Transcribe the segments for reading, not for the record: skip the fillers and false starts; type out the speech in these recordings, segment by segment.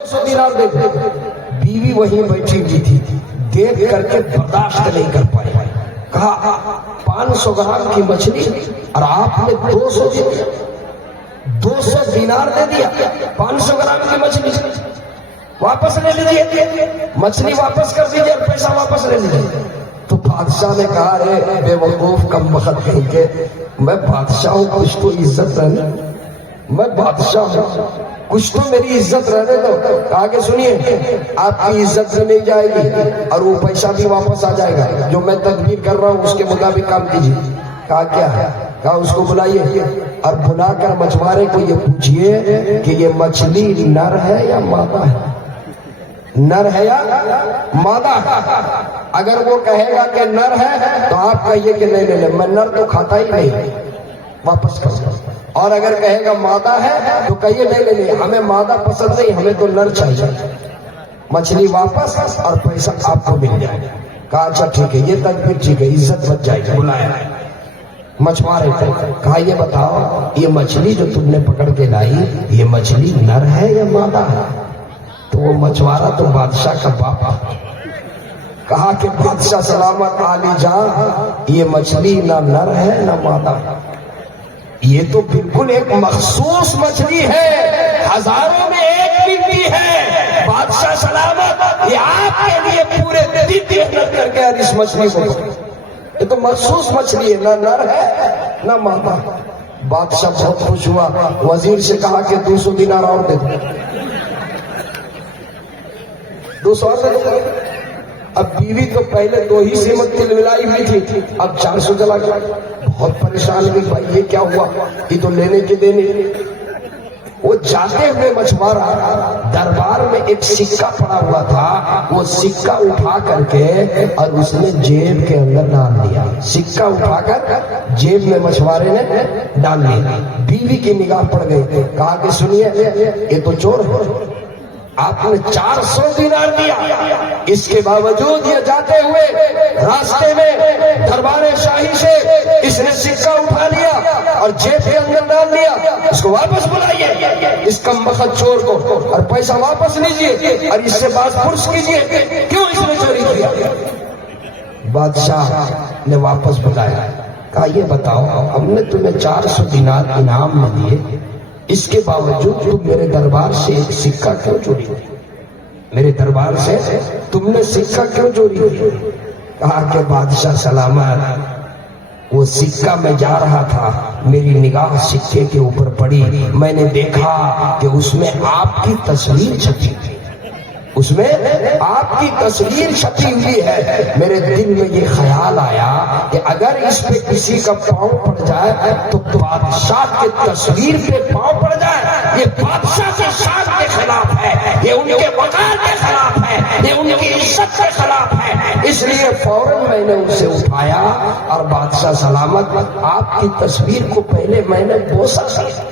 دینار دے دے. بیوی وہیں بیٹھی ہوئی تھی, دیکھ کر کے برداشت نہیں کر پائی. کہا 500 گرام کی مچھلی اور آپ نے 200 دینار دے دیا. 500 گرام کی مچھلی واپس لے لیجیے, مچھلی واپس کر دیجیے اور پیسہ واپس لے لیجیے. تو بادشاہ نے کہا ارے بے وقوف کم وقت کہیں کہ میں بادشاہ ہوں, کچھ تو عزت رہنے, میں بادشاہ ہوں, کچھ تو میری عزت رہنے دو. کہا کہ سنیے آپ کی عزت سے نہیں جائے گی اور وہ پیسہ بھی واپس آ جائے گا, جو میں تدبیر کر رہا ہوں اس کے مطابق کام کیجیے. کہا کیا ہے؟ کہا اس کو بلائیے اور بلا کر مچھوارے کو یہ پوچھئے کہ یہ مچھلی نر ہے یا مادہ ہے, نر ہے یا مادہ. اگر وہ کہے گا کہ نر ہے تو آپ کہیے کہ نہیں میں نر تو کھاتا ہی نہیں, واپس کر دو. اور اگر کہے گا مادہ ہے تو کہیے نہیں ہمیں مادہ پسند نہیں, ہمیں تو نر چاہیے. مچھلی واپس اور پیسہ آپ کو مل جائے. کہا اچھا ٹھیک ہے, یہ تدبیر ٹھیک ہے, عزت بچ جائے گی. بلایا مچھوارے کو, کہا یہ بتاؤ یہ مچھلی جو تم نے پکڑ کے لائی یہ مچھلی نر ہے یا مادہ ہے؟ تو وہ مچھوارا تو بادشاہ کا باپ کہا کہ بادشاہ سلامت عالی جان یہ مچھلی نہ نر ہے نہ مادہ ہے, یہ تو بالکل ایک مخصوص مچھلی ہے, ہزاروں میں ایک ملتی ہے. بادشاہ سلامت یہ آپ کے لیے پورے دن محنت کر کے اس مچھلی کو, یہ تو مخصوص مچھلی ہے, نہ نر ہے نہ مادہ. بادشاہ بہت خوش ہوا, وزیر سے کہا کہ 200 دینار اور دے دو. 200 اور دے دو. اب بیوی تو پہلے 2 ہی سیمت تل ملائی ہوئی تھی, اب 400 چلا گیا. بہت پریشان ہوئی, بھائی یہ کیا ہوا, یہ تو لینے کے دینے. وہ جاتے ہوئے مچھوارا دربار میں ایک سکہ پڑا ہوا تھا, وہ سکہ اٹھا کر کے اور اس نے جیب کے اندر ڈال دیا. سکہ اٹھا کر جیب میں مچھوارے نے ڈال دیا. بیوی کی نگاہ پڑ گئی. کہا کہ سنیے یہ تو چور ہے, آپ نے 400 دینار دیا, اس کے باوجود یہ جاتے ہوئے راستے میں دربار شاہی سے اس نے سکہ اٹھا لیا اور جیب کے اندر ڈال دیا. اس کو واپس بلائیے, اس کم بخت چور کو, اور پیسہ واپس لیجیے اور اس سے بات پرس کیجیے کیوں اس نے چوری کیا. بادشاہ نے واپس بلایا. کہا یہ بتاؤ ہم نے تمہیں 400 دینار انعام میں دیے, اس کے باوجود تم میرے دربار سے ایک سکہ کیوں چوری کی, میرے دربار سے تم نے سکہ کیوں چوری کی. کہا کہ بادشاہ سلامت وہ سکہ میں جا رہا تھا, میری نگاہ سکے کے اوپر پڑی, میں نے دیکھا کہ اس میں آپ کی تصویر چھپی ہوئی, اس میں آپ کی تصویر چھپی ہوئی ہے. میرے دل میں یہ خیال آیا کہ اگر اس پہ کسی کا پاؤں پڑ جائے تو بادشاہ کے تصویر پہ پاؤں پڑ جائے, یہ بادشاہ کے شان کے خلاف ہے, یہ ان کے وقار کے خلاف ہے, یہ ان کی عزت کے خلاف ہے. اس لیے فوراً میں نے اسے اٹھایا اور بادشاہ سلامت آپ کی تصویر کو پہلے میں نے بوسا کیا,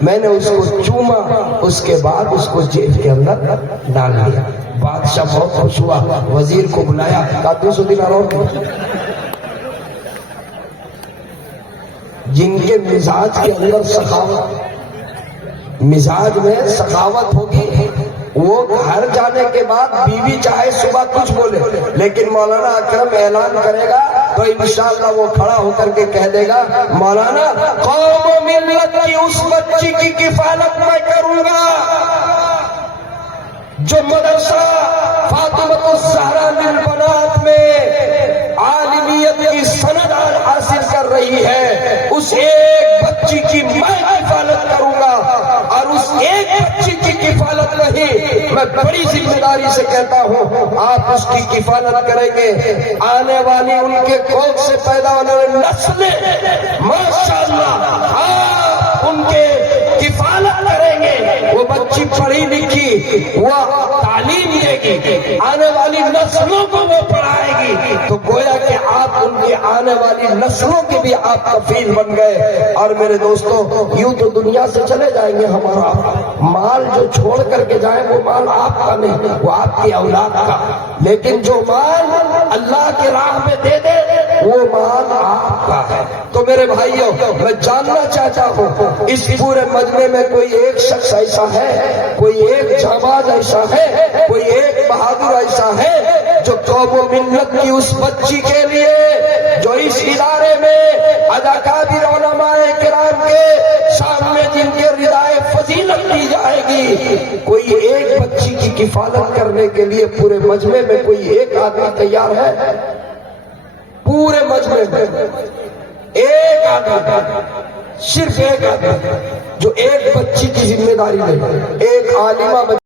میں نے اس کو چوما, اس کے بعد اس کو جیب کے اندر ڈال دیا. بادشاہ بہت خوش ہوا, وزیر کو بلایا, کہا 200 دینار اور دو. جن کے مزاج کے اندر سخاوت, مزاج میں سخاوت ہوگی, وہ گھر جانے کے بعد بیوی چاہے صبح کچھ بولے لیکن مولانا اکرم اعلان کرے گا تو انشاءاللہ وہ کھڑا ہو کر کے کہہ دے گا مولانا قوم و ملت کی اس بچی کی کفالت میں کروں گا جو مدرسہ فاطمۃ الزہرا للبنات میں عالمیت کی سند حاصل کر رہی ہے, اس ایک بچی کی میں کفالت کروں گا. اور اس ایک بچی کی کفالت نہیں, میں بڑی ذمہ داری سے کہتا ہوں آپ اس کی کفالت کریں گے, آنے والی ان کے کوکھ سے پیدا ہونے والی نسلیں ماشاءاللہ آپ ان کے کفالت کریں گے. وہ بچی پڑھی لکھی, وہ تعلیم دے گی, آنے والی نسلوں کو وہ پڑھائے گی, تو گویا کہ آپ ان کے آنے والی نسلوں کی بھی آپ کفیل بن گئے. اور میرے دوستوں یوں تو دنیا سے چلے جائیں گے, ہمارا مال جو چھوڑ کر کے جائیں وہ مال آپ کا نہیں, وہ آپ کی اولاد کا. لیکن جو مال اللہ کے راہ میں دے دے وہ مال آپ کا ہے. تو میرے بھائیوں, میں جاننا چاہتا ہوں اس پورے مجمع میں کوئی ایک شخص ایسا ہے, کوئی ایک جانباز ایسا ہے, کوئی ایک بہادر ایسا ہے جو قوم و ملت کی اس بچی کے لیے جو اس ادارے میں اکابر علماء کرام کے سامنے جن کے ردائے فضیلت دی جائے گی, کوئی ایک بچی کی کفالت کرنے کے لیے پورے مجمع میں کوئی ایک آدمی تیار ہے؟ پورے مجمع میں ایک آدمی, صرف ایک آدمی جو ایک بچی کی ذمہ داری لے, ایک عالمہ